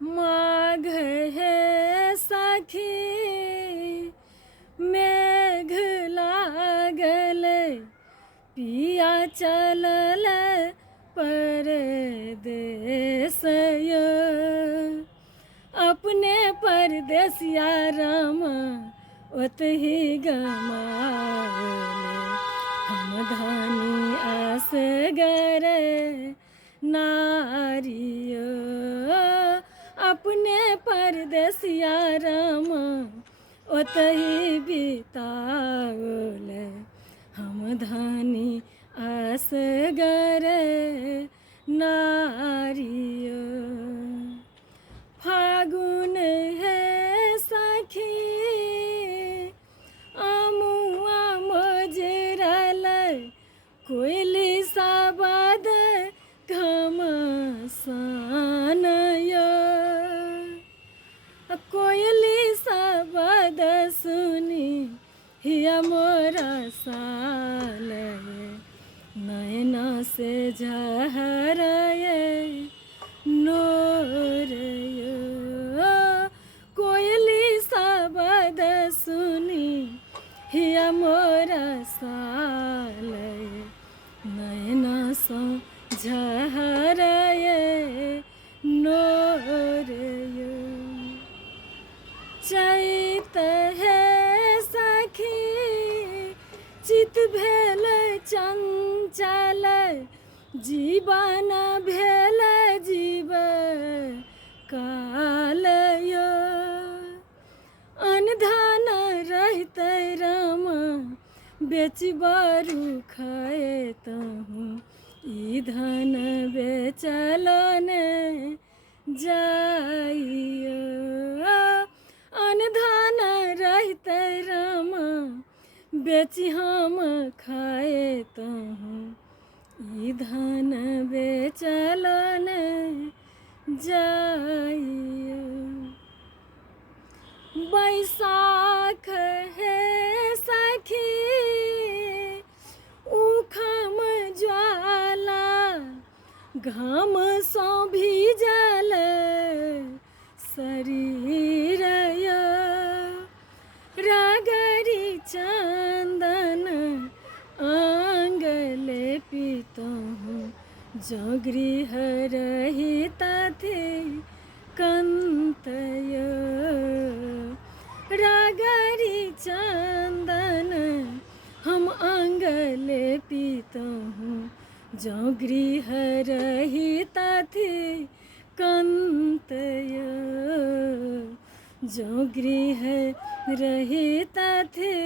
माघ है सखी मेघ लागल, पिया चलल परदेस य। अपने परदेसिया राम ओतहि गमावले, हम धानी असगर नारिय। अपने परदेसिया राम ओतहि बितावले, हम धानी असगर नारिय। फागुन है सखी अमुआ मोजरल, कोयली साबद घमसान य। कोयली साबद सुनी हिया मोरा साल, नैना से झहर नोर य। कोयली साबद सुनी हिया मोरा साल, नैना सो झहर नोर य। चैत है सखी चित भेल चंचल, जीवन भेल जीव काल य। अनधान रहित राम बेची बरु खैतहु, ई धन बेचल ने जाइय। अनधान रहित राम बेची हम खैतहु, ई धन बेचल ने जाइय। बैसाख है सखी उखम ज्वाला, घाम सो भीजल शरीर य। रगरी चंदन आंग लेपितहु, जो गृह रहित थे कंत य। रगरी चंदन हम अंग लेपितहु, जो गृह रहित थे कंत य। जो गृह रहित थे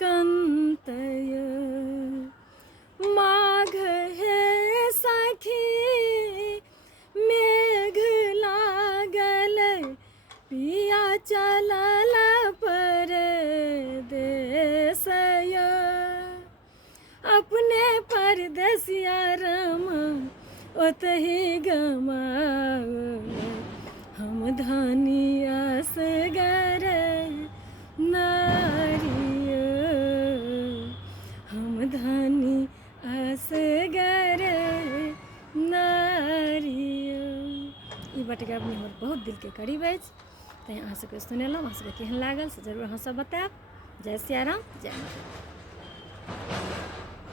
कंत य। माघ है सखी मेघ लागल, पिया चलल परदेस य। अपने परदेसिया राम ओतहि गमावले, हम धानी असगर नारिय। हम धानी असगर नारिय। ई बटका अपने हमर बहुत दिल के करीब अछि, तैं अहाँ सबके सुनेलहुँ। अहाँ सबके केहन लागल से जरूर अहाँ सब बतायब। जय सिया राम, जय माता।